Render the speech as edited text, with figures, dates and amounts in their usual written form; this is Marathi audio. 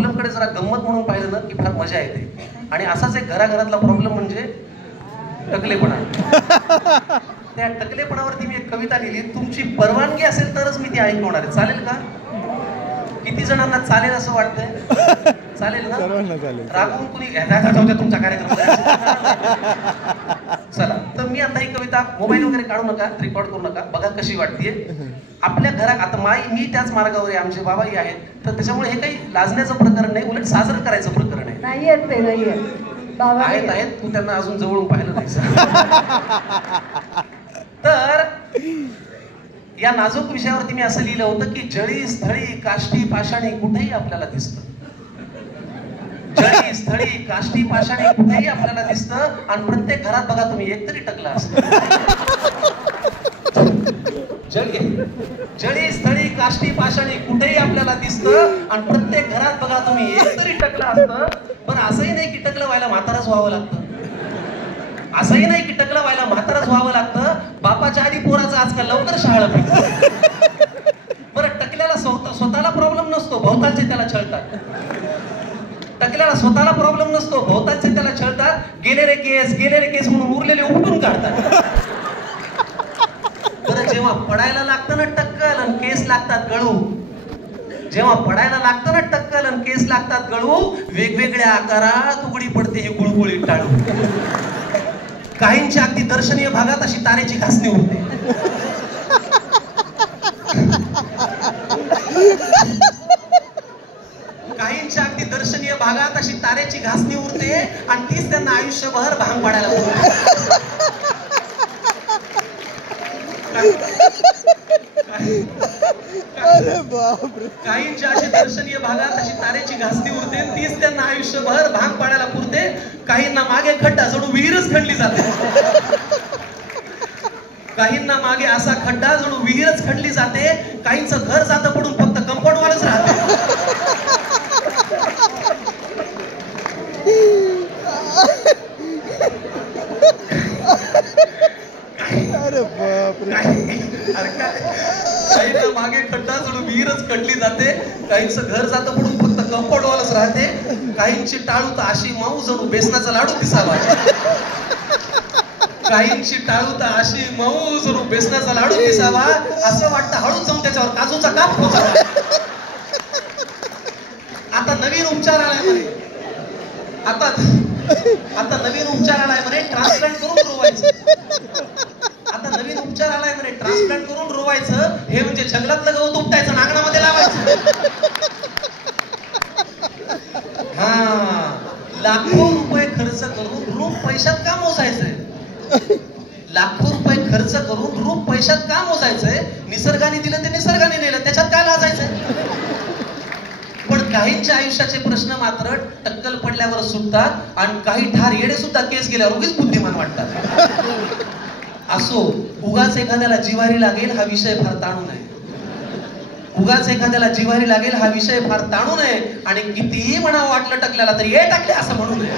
प्रॉब्लेमकडे जरा गंमत म्हणून पाहिलं ना की फार मजा येते. आणि असाच एक घराघरातला प्रॉब्लेम म्हणजे टकलेपणा. त्या टकलेपणावरती मी एक कविता लिहिली. तुमची परवानगी असेल तरच मी ती ऐकवणार आहे. चालेल का? किती जणांना चालेल असं वाटतंय? चालेल ना? रागवून कुणी तुमचा कार्यक्रम. चला, तर मी आता ही कविता मोबाईल वगैरे काढू नका, रेकॉर्ड करू नका, बघा कशी वाटतेय. आपल्या घरात आता मी त्याच मार्गावर आहे, आमचे बाबाही आहेत, तर त्याच्यामुळे हे काही लाजण्याचं प्रकरण नाही, उलट साजरं करायचं प्रकरण आहे. आहेत तू त्यांना अजून जवळून पाहिलं नाही. तर या नाजूक विषयावरती मी असं लिहिलं होतं की जळी स्थळी काष्टी पाषाणी कुठेही आपल्याला दिसतं. जळी स्थळी काष्टी पाषाणी कुठेही आपल्याला दिसतं. आणि प्रत्येक घरात बघा तुम्ही एकतरी टकला असतं. जळी स्थळी काष्टी पाषाणी कुठेही आपल्याला दिसतं. आणि प्रत्येक घरात बघा तुम्ही एकतरी टकला असतं. पण असंही नाही की टकलं व्हायला म्हाताराच व्हावं लागतं. असंही नाही की टकलं व्हायला म्हाताराच व्हावं लागतं. बापाच्या आधी पोराचं आजकाल लवकर शाळा भेटतं. बरं, टकल्याला स्वतःला प्रॉब्लेम नसतो, भोवतालचे त्याला छळतात. टकल्याला स्वतःला प्रॉब्लेम नसतो, भोवतालचे त्याला छळतात. गेले रे केस म्हणून उरलेले उपटून काढतात. बरं, जेव्हा पडायला लागतं ना टक्कल आणि केस लागतात गळू, जेव्हा पडायला लागतं ना टक्कल आणि केस लागतात गळू, वेगवेगळ्या आकारात उघडी पडते ही गुळगुळीत टाळू. काहींच्या अगदी दर्शनीय भागात अशी तारेची घासणी उरते. काहींच्या अगदी दर्शनीय भागात अशी तारेची घासणी उरते आणि तीच त्यांना आयुष्यभर भांग पाडायला उरते. काहींच्या अशी दर्शनीय भागात अशी तारेची घासणी उरते, तीच त्यांना आयुष्यभर भांग पाडायला पुरते. काहींना मागे खड्डा जणू विहीरच खणली जाते. काहींना मागे असा खड्डा जणू विहीरच खणली जाते. काहींचं घर जातं पडून फक्त कंपाऊंडवरच राहते. काहींना मागे खड्डा जणू विहीरच खणली जाते. काहींचं घर जातं पडून फक्त कंपाऊंडवरच राहते. काहींची टाळू तर अशी मऊ जणू बेसनाचा लाडू दिसावा. काहींची टाळू तर अशी मऊ जणू बेसनाचा लाडू दिसावा. असं वाटतं हळूच जाऊन त्याच्यावर काजूचा काप पोचावा. आता नवीन उपचार आलाय म्हणे. आता नवीन उपचार आलाय म्हणे, ट्रान्सप्लांट करून रोवायचं. आता नवीन उपचार आलाय म्हणे, ट्रान्सप्लांट करून रोवायचं. हे म्हणजे जंगलातलं गवत उपटायचं, नांगणामध्ये लावायचं. हा, लाखो रुपये खर्च करून रूप पैशात का मोजायचंय? लाखो रुपये खर्च करून रूप पैशात का मोजायचंय? निसर्गाने दिलं ते निसर्गाने नेलं, त्याच्यात काय लाजायचंय? पण काहींच्या आयुष्याचे प्रश्न मात्र टक्कल पडल्यावर सुटतात आणि काही ठार येडे सुद्धा केस गेल्यावर उगीच बुद्धिमान वाटतात. असो, उगाच एखाद्याला जिव्हारी लागेल हा विषय फार ताणू नये. उगाच एखाद्याला जिव्हारी लागेल हा विषय फार ताणू नये. आणि कितीही म्हणावं वाटलं टकल्याला तरी हे टाकले असं म्हणू नये.